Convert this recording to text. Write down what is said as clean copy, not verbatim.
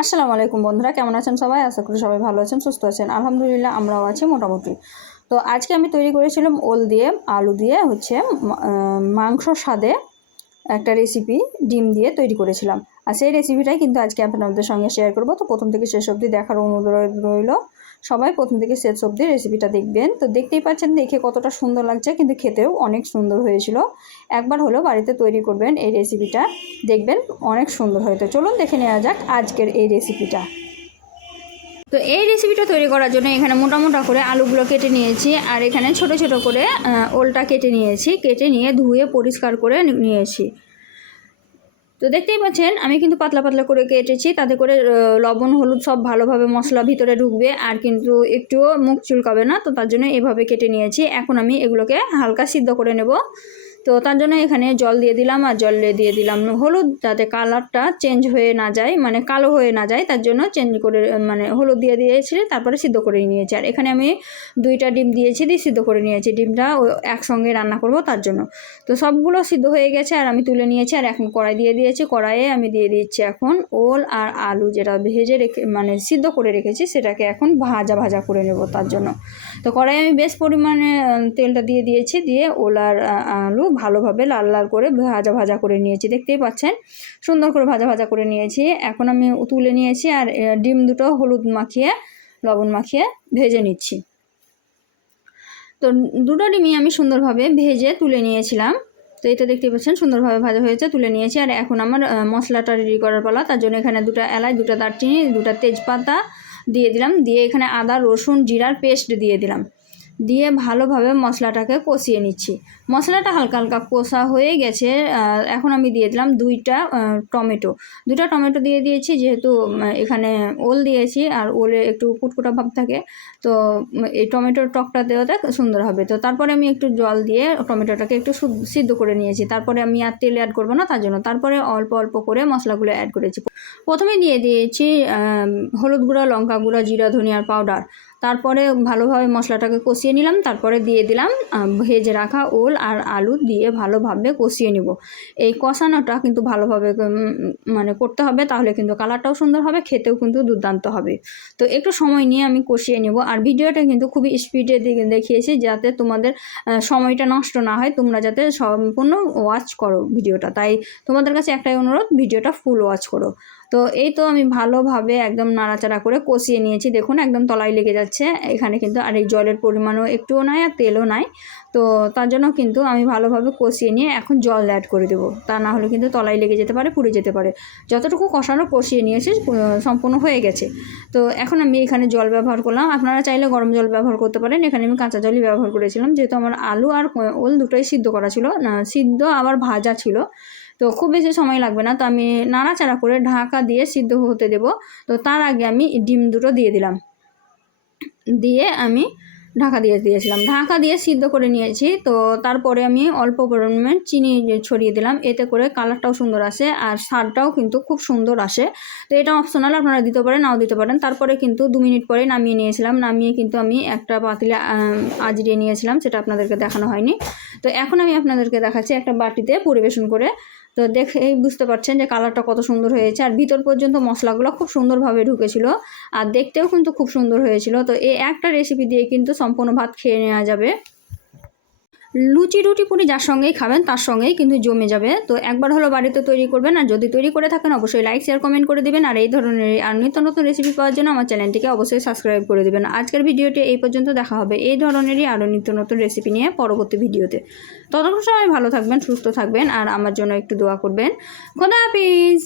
আসসালামু আলাইকুম বন্ধুরা, কেমন আছেন সবাই? আশা করি সবাই ভালো আছেন, সুস্থ আছেন। আলহামদুলিল্লাহ আমরাও আছি মোটামুটি। তো আজকে আমি তৈরি করেছিলাম ওল দিয়ে আলু দিয়ে মাংস স্বাদে একটা রেসিপি ডিম দিয়ে তৈরি করেছিলাম। আর সেই রেসিপিটাই কিন্তু আজকে আপনাদের সঙ্গে শেয়ার করব। তো প্রথম থেকে শেষ অবধি দেখার অনুরোধ রইল। সবাই প্রথম থেকে শেষ অবধি রেসিপিটা দেখবেন। তো দেখতেই পাচ্ছেন দেখে কতটা সুন্দর লাগছে, কিন্তু খেতেও অনেক সুন্দর হয়েছিল। একবার হলেও বাড়িতে তৈরি করবেন এই রেসিপিটা, দেখবেন অনেক সুন্দর হয়। তো চলুন দেখে নেওয়া যাক আজকের এই রেসিপিটা। তো এই রেসিপিটা তৈরি করার জন্য এখানে মোটা মোটা করে আলুগুলো কেটে নিয়েছি, আর এখানে ছোট ছোট করে ওলটা কেটে নিয়েছি। কেটে নিয়ে ধুয়ে পরিষ্কার করে নিয়েছি। তো দেখতেই পাচ্ছেন আমি কিন্তু পাতলা পাতলা করে কেটেছি, তাতে করে লবণ হলুদ সব ভালোভাবে মশলা ভিতরে ঢুকবে, আর কিন্তু একটুও মুখ চুলকাবে না। তো তার জন্য এভাবে কেটে নিয়েছি। এখন আমি এগুলোকে হালকা সিদ্ধ করে নেব। তো তার জন্য এখানে জল দিয়ে দিলাম, আর জল দিয়ে দিলাম হলুদ, যাতে কালারটা চেঞ্জ হয়ে না যায়, মানে কালো হয়ে না যায়। তার জন্য চেঞ্জ করে হলুদ দিয়ে দিয়েছি, তারপরে সিদ্ধ করে নিয়েছি। আর এখানে আমি 2টা ডিম দিয়েছি, দিয়ে সিদ্ধ করে নিয়েছি। ডিমটা একসঙ্গে রান্না করব তার জন্য। তো সবগুলো সিদ্ধ হয়ে গেছে আর আমি তুলে নিয়েছি। আর এখন কড়াই দিয়ে দিয়েছি। কড়াইয়ে আমি দিয়ে দিচ্ছি এখন ওল আর আলু, যেটা ভেজে রেখে সিদ্ধ করে রেখেছি, সেটাকে এখন ভাজা ভাজা করে নেব তার জন্য। তো কড়াইয়ে আমি বেশ পরিমাণে তেলটা দিয়ে দিয়েছি, দিয়ে ওল আর আলু ভালোভাবে লাল লাল করে ভাজা ভাজা করে নিয়েছি। দেখতেই পাচ্ছেন সুন্দর করে ভাজা ভাজা করে নিয়েছি। এখন আমি তুলে নিয়েছি, আর ডিম দুটো হলুদ মাখিয়ে লবণ মাখিয়ে ভেজে নিচ্ছি। তো দুটো ডিমই আমি সুন্দরভাবে ভেজে তুলে নিয়েছিলাম। তো এটা দেখতে পাচ্ছেন সুন্দরভাবে ভাজা হয়েছে, তুলে নিয়েছি। আর এখন আমার মশলাটা রেডি করার পালা। তার জন্য এখানে 2টা এলাচ, 2টা দারচিনি, 2টা তেজপাতা দিয়ে দিলাম। দিয়ে এখানে আদা রসুন জিরার পেস্ট দিয়ে দিলাম। দিয়ে ভালোভাবে মশলাটাকে কষিয়ে নিচ্ছি। মশলাটা হালকা হালকা কষা হয়ে গেছে। এখন আমি দিয়ে দিলাম 2টা টমেটো। 2টা টমেটো দিয়ে দিয়েছি, যেহেতু এখানে ওল দিয়েছি আর ওলে একটু কুটকুটা ভাব থাকে। তো এই টমেটোর টকটা দেওয়াতে সুন্দর হবে। তো তারপরে আমি একটু জল দিয়ে টমেটোটাকে একটু সিদ্ধ করে নিয়েছি। তারপরে আমি আর তেল অ্যাড করবো না তার জন্য। তারপরে অল্প অল্প করে মশলাগুলো অ্যাড করেছি। প্রথমে দিয়ে দিয়েছি হলুদ গুঁড়া, লঙ্কা গুঁড়া, জিরা ধনিয়ার পাউডার। তারপরে ভালোভাবে মশলাটাকে কষিয়ে নিলাম। তারপরে দিয়ে দিলাম ভেজে রাখা ওল আর আলু, দিয়ে ভালোভাবে কষিয়ে নিব। এই কষানোটা কিন্তু ভালোভাবে করতে হবে, তাহলে কিন্তু কালারটাও সুন্দর হবে, খেতেও কিন্তু দুর্দান্ত হবে। তো একটু সময় নিয়ে আমি কষিয়ে নেব। আর ভিডিওটা কিন্তু খুবই স্পিডে দেখিয়েছি, যাতে তোমাদের সময়টা নষ্ট না হয়, তোমরা যাতে সম্পূর্ণ ওয়াচ করো ভিডিওটা। তাই তোমাদের কাছে একটাই অনুরোধ, ভিডিওটা ফুল ওয়াচ করো। তো এই তো আমি ভালোভাবে একদম নাড়াচাড়া করে কষিয়ে নিয়েছি। দেখুন একদম তলায় লেগে যাচ্ছে এখানে কিন্তু, আর এই জলের পরিমাণও একটুও নাই আর তেলও নাই। তো তার জন্য কিন্তু আমি ভালোভাবে কষিয়ে নিয়ে এখন জল অ্যাড করে দেবো, তা না হলে কিন্তু তলায় লেগে যেতে পারে, পুড়ে যেতে পারে। যতটুকু কষিয়ে নিয়েছি সম্পূর্ণ হয়ে গেছে। তো এখন আমি এখানে জল ব্যবহার করলাম। আপনারা চাইলে গরম জল ব্যবহার করতে পারেন। এখানে আমি কাঁচা জলই ব্যবহার করেছিলাম, যেহেতু আমার আলু আর ওল দুটোই সিদ্ধ করা ছিল, সিদ্ধ আবার ভাজা ছিল। তো খুব বেশি সময় লাগবে না। তো আমি নাড়াচাড়া করে ঢাকা দিয়ে সিদ্ধ হতে দেব। তো তার আগে আমি ডিম দুটো দিয়ে দিলাম, দিয়ে আমি ঢাকা দিয়ে দিয়েছিলাম। ঢাকা দিয়ে সিদ্ধ করে নিয়েছি। তো তারপরে আমি অল্প পরিমাণে চিনি ছড়িয়ে দিলাম, এতে করে কালারটাও সুন্দর আসে আর স্বাদটাও কিন্তু খুব সুন্দর আসে। তো এটা অপশনাল, আপনারা দিতে পারেন নাও দিতে পারেন। তারপরে কিন্তু 2 মিনিট পরে নামিয়ে নিয়েছিলাম। নামিয়ে কিন্তু আমি একটা পাতিলে আজড়িয়ে নিয়েছিলাম, সেটা আপনাদেরকে দেখানো হয়নি। তো এখন আমি আপনাদেরকে দেখাচ্ছি একটা বাটিতে পরিবেশন করে। তো দেখেই বুঝতে পারছেন যে কালারটা কত সুন্দর হয়েছে, আর ভিতর পর্যন্ত মশলাগুলো খুব সুন্দরভাবে ঢুকেছিল, আর দেখতেও কিন্তু খুব সুন্দর হয়েছিল। তো এই একটা রেসিপি দিয়ে কিন্তু সম্পূর্ণ ভাত খেয়ে নেওয়া যাবে। লুচি রুটি পুরি যার সঙ্গেই খাবেন তার সঙ্গেই কিন্তু জমে যাবে। তো একবার হলো বাড়িতে তৈরি করবেন, আর যদি তৈরি করে থাকেন অবশ্যই লাইক শেয়ার কমেন্ট করে দেবেন। আর এই ধরনের আর নিত্য নতুন রেসিপি পাওয়ার জন্য আমার চ্যানেলটিকে অবশ্যই সাবস্ক্রাইব করে দেবেন। আজকের ভিডিওটি এই পর্যন্ত, দেখা হবে এই ধরনেরই আরও নিত্য নতুন রেসিপি নিয়ে পরবর্তী ভিডিওতে। ততক্ষণ সবাই ভালো থাকবেন, সুস্থ থাকবেন, আর আমার জন্য একটু দোয়া করবেন। খোদা হাফিজ।